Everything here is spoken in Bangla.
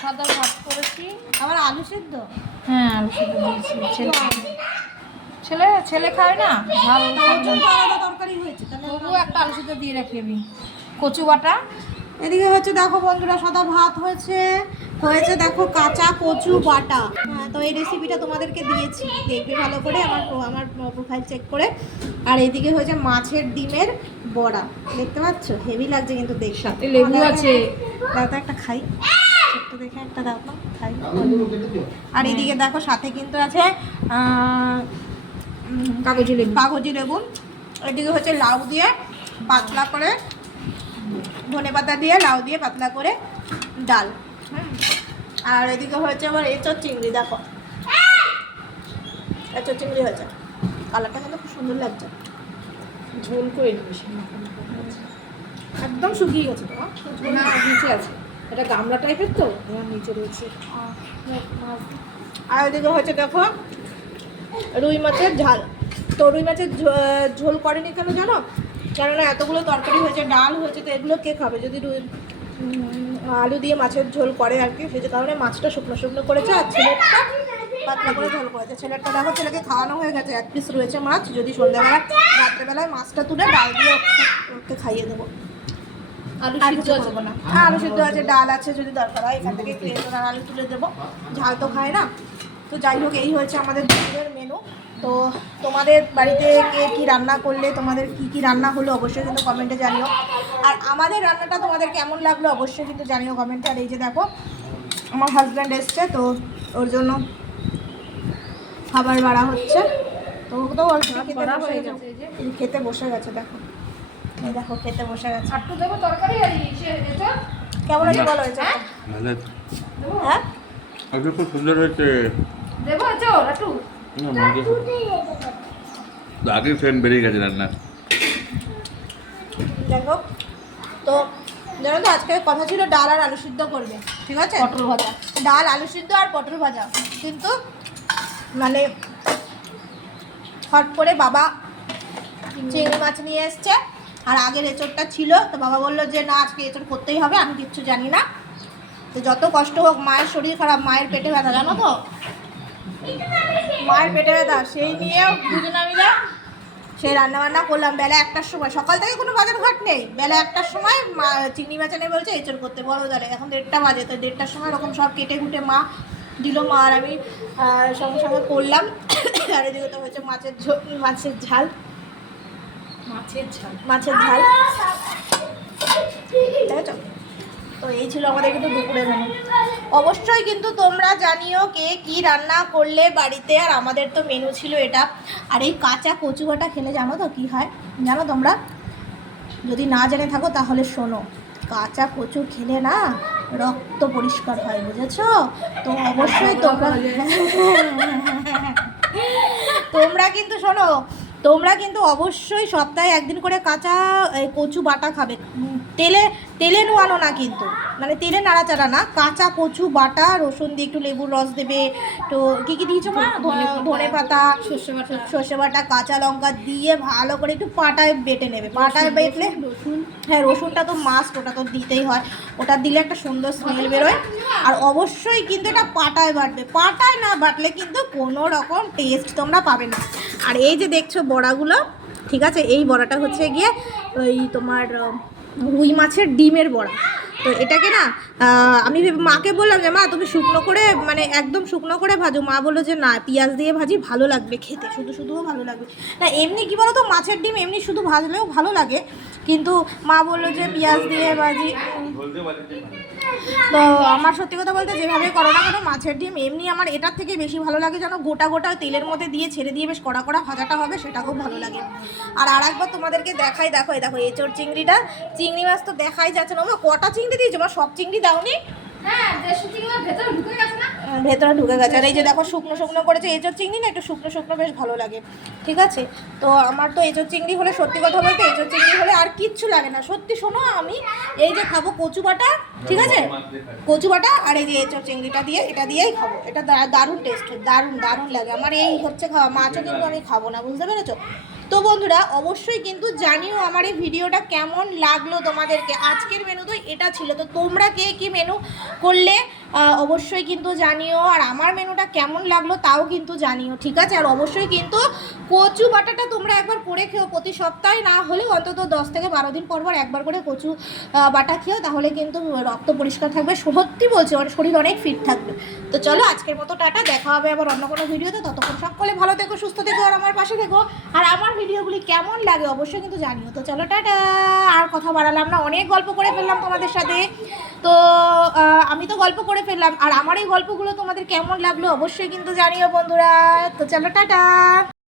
সাদা ভাত করেছি। আবার আলু সেদ্ধ? হ্যাঁ, আলু সেদ্ধ দিয়েছি। ছেলে ছেলে খায় না, ঝাল আলাদা তরকারি হয়েছে, তাহলে তবুও একটা আলু সেদ্ধ দিয়ে রাখি আমি। কচু বাটা। এদিকে হচ্ছে দেখো বন্ধুরা, সাদা ভাত হয়েছে, হয়েছে দেখো কাঁচা কচু বাটা। হ্যাঁ, তো এই রেসিপিটা তোমাদেরকে দিয়েছি, দেখবে ভালো করে আমার প্রোফাইল চেক করে। আর এইদিকে হয়েছে মাছের ডিমের বড়া, দেখতে পাচ্ছ? হেভি লাগছে কিন্তু দেখ, সাথে লেবু আছে। দাও তো একটা খাই, ছোট্ট দেখে একটা দাও তো খাই। আর এদিকে দেখো সাথে কিন্তু আছে কাগজি লেবু। কাগজি লেবু। এদিকে হচ্ছে লাউ দিয়ে পাতলা করে, ধনেপাতা দিয়ে লাউ দিয়ে পাতলা করে ডাল। আর এদিকে হয়েছে আবার এঁচোড় চিংড়ি, দেখো এঁচোড় চিংড়ি হয়েছে, কালারটা কিন্তু খুব সুন্দর লাগছে। ঝোল করে দিবি, একদম শুকিয়ে গেছে তো? না, নিচে আছে, এটা গামলা টাইপের তো, আমার নিচে রয়েছে। আর এদিকে হচ্ছে দেখো রুই মাছের ঝাল। তো রুই মাছের ঝোল করেনি কেন জানো? কেননা এতগুলো তরকারি হয়েছে, ডাল হয়েছে, তো এগুলো কে খাবে? যদি আলু দিয়ে মাছের ঝোল করে আর কি, সেই কারণে মাছটা শুকনো শুকনো করেছে, আর ছেলেটা পাতলা করে ঝোল করেছে। ছেলেটা দেখো, ছেলেকে খাওয়ানো হয়ে গেছে, 1 পিস রয়েছে মাছ, যদি সন্ধ্যাবেলা রাত্রেবেলায় মাছটা তুলে ডাল দিয়ে ওকে খাইয়ে দেবো। আলু আর সিদ্ধ কিছু আছে করবো না। আলু সিদ্ধ আছে, ডাল আছে, যদি দরকার হয় এখান থেকে খেয়ে আর আলু তুলে দেবো, ঝাল তো খায় না। তো যাই হোক, এই হয়েছে আমাদের দুপুরের মেনু। তো তোমাদের বাড়িতে কে কী রান্না করলে, তোমাদের কি কি রান্না হলো অবশ্যই কিন্তু কমেন্টে জানিও। আর আমাদের রান্নাটা তোমাদের কেমন লাগলো অবশ্যই কিন্তু জানিও কমেন্টে। আর এই যে দেখো আমার হাজব্যান্ড এসছে, তো ওর জন্য খাবার বাড়া হচ্ছে। তো ও তো খেতে বসে গেছে, দেখো এই দেখো খেতে বসে গেছে। একটু দেবো তরকারি আর এটা কেমন আছে বলো? হয়েছে? হ্যাঁ, আজকে খুব সুন্দর হয়েছে। দেবো একটু। আগে ফ্যান বেরিয়ে গেছে রান্না। দেখো তো জানো তো, আজকে কথা ছিল ডাল আর আলু সিদ্ধ করবে, ঠিক আছে? পটল ভাজা। ডাল আলু সিদ্ধ আর পটল ভাজা, কিন্তু মানে হট করে বাবা চিংড়ি মাছ নিয়ে এসছে, আর আগের এঁচোড়টা ছিল, তো বাবা বললো যে না আজকে এঁচোড় করতেই হবে, আমি কিচ্ছু জানি না। তো যত কষ্ট হোক, মায়ের শরীর খারাপ, মায়ের পেটে ব্যথা, জানো তো, মায়ের পেটে ব্যথা, সেই নিয়েও দুজনে মিলে সেই রান্নাবান্না করলাম বেলা 1টার সময়। সকাল থেকে কোনো বাজার ঘাট নেই, বেলা 1টার সময় মা চিংড়ি মাছ এনে বলছে এঁচোড় করতে, বড় দাঁড়ে এখন 1:30 বাজে। তো 1:30টার সময় এরকম সব কেটে কুটে মা দিল, মা আর আমি সঙ্গে সঙ্গে করলাম। আর এদিকে তো হচ্ছে মাছের ঝাল, মাছের ঝাল, ঠিক আছে? তো এই ছিল আমাদের কিন্তু দুপুরের মেনু। অবশ্যই কিন্তু তোমরা জানিও কে কি রান্না করলে বাড়িতে। আর আমাদের তো মেনু ছিল এটা। আর এই কাঁচা কচু বাটা খেলে জানো তো কি হয়? জানো তোমরা? যদি না জেনে থাকো তাহলে শোনো, কাঁচা কচু খেলে না রক্ত পরিষ্কার হয়, বুঝেছো? তো অবশ্যই তোমরা কিন্তু শোনো, তোমরা কিন্তু অবশ্যই সপ্তাহে একদিন করে কাঁচা কচু বাটা খাবে। তেলে নোয়ানো না কিন্তু, মানে তেলে নাড়াচাড়া না, কাঁচা কচু বাটা, রসুন দিয়ে একটু লেবুর রস দেবে, তো কী কী দিয়েছো মা? ধনে পাতা, সর্ষে বাটা, কাঁচা লঙ্কা দিয়ে ভালো করে একটু পাটায় বেটে নেবে। পাটায় বেটলে হ্যাঁ, রসুনটা তো মাস্ট, ওটা তো দিতেই হয়, ওটা দিলে একটা সুন্দর স্মেল বেরোয়। আর অবশ্যই কিন্তু এটা পাটায় বাটবে, পাটায় না বাটলে কিন্তু কোনো রকম টেস্ট তোমরা পাবে না। আর এই যে দেখছো বড়াগুলো, ঠিক আছে, এই বড়াটা হচ্ছে গিয়ে ওই তোমার রুই মাছের ডিমের বড়া। তো এটাকে না আমি মাকে বললাম যে মা তুমি শুকনো করে, মানে একদম শুকনো করে ভাজো। মা বললো যে না, পেঁয়াজ দিয়ে ভাজি ভালো লাগবে খেতে, শুধুও ভালো লাগবে না। এমনি কি বলো তো, মাছের ডিম এমনি শুধু ভাজলেও ভালো লাগে, কিন্তু মা বললো যে পেঁয়াজ দিয়ে ভাজি। তো আমার সত্যি কথা বলতে, যেভাবে করো না কেন মাছের ডিম এমনি আমার এটার থেকে বেশি ভালো লাগে, যেন গোটা গোটা তেলের মধ্যে দিয়ে ছেড়ে দিয়ে বেশ কড়া কড়া ভাজাটা হবে, সেটা খুব ভালো লাগে। আর আরেকবার তোমাদেরকে দেখাই, দেখো এই দেখো এঁচোড় চিংড়িটা, চিংড়ি মাছ তো দেখাই যাচ্ছে না। কটা চিংড়ি দিয়েছো? আমার সব চিংড়ি দাওনি? হ্যাঁ, দেশি চিংড়ি ভেতরে ঢুকে গেছে না? ভেতরে ঢুকে গেছে। আর এই যে দেখো শুকনো শুকনো করেছে, এঁচোড় চিংড়ি না একটু শুকনো শুকনো বেশ ভালো লাগে, ঠিক আছে? তো আমার তো এঁচোড় চিংড়ি হলে, সত্যি কথা বলতে এঁচোড় চিংড়ি হলে আর কিচ্ছু লাগে না। সত্যি শোনো, আমি এই যে খাবো কচু বাটা, ঠিক আছে, কচু বাটা আর এই যে এঁচোড় চিংড়িটা দিয়ে, এটা দিয়েই খাবো। এটা দারুণ টেস্ট, দারুণ লাগে আমার। এই হচ্ছে খাওয়া, মাছও কিন্তু আমি খাবো না, বুঝতে পেরেছো? তো বন্ধুরা অবশ্যই কিন্তু জানিও আমার এই ভিডিওটা কেমন লাগলো তোমাদেরকে। আজকের মেনু তো এটা ছিল। তো তোমরা কে কি মেনু করলে অবশ্যই কিন্তু জানিও, আর আমার মেনুটা কেমন লাগলো তাও কিন্তু জানিও, ঠিক আছে? আর অবশ্যই কিন্তু কচু বাটাটা তোমরা একবার করে খেও, প্রতি সপ্তাহে না হলেও অন্তত 10 থেকে 12 দিন পর একবার করে কচু বাটা খেও, তাহলে কিন্তু রক্ত পরিষ্কার থাকবে, সত্যি বলছি, আর শরীর অনেক ফিট থাকবে। তো চলো আজকের মতো টাটা, দেখা হবে আবার অন্য কোনো ভিডিওতে। ততক্ষণ সকলে ভালো থেকো, সুস্থ থেকো, আর আমার পাশে থেকো। আর আমার ভিডিওগুলি কেমন লাগে অবশ্যই কিন্তু জানিও। তো চলো টাটা, আর কথা বাড়ালাম না, অনেক গল্প করে ফেললাম তোমাদের সাথে। তো আমি তো গল্প করে ফেললাম, আর আমার এই গল্পগুলো তোমাদের কেমন লাগলো অবশ্যই কিন্তু জানিও বন্ধুরা। তো চলো টাটা।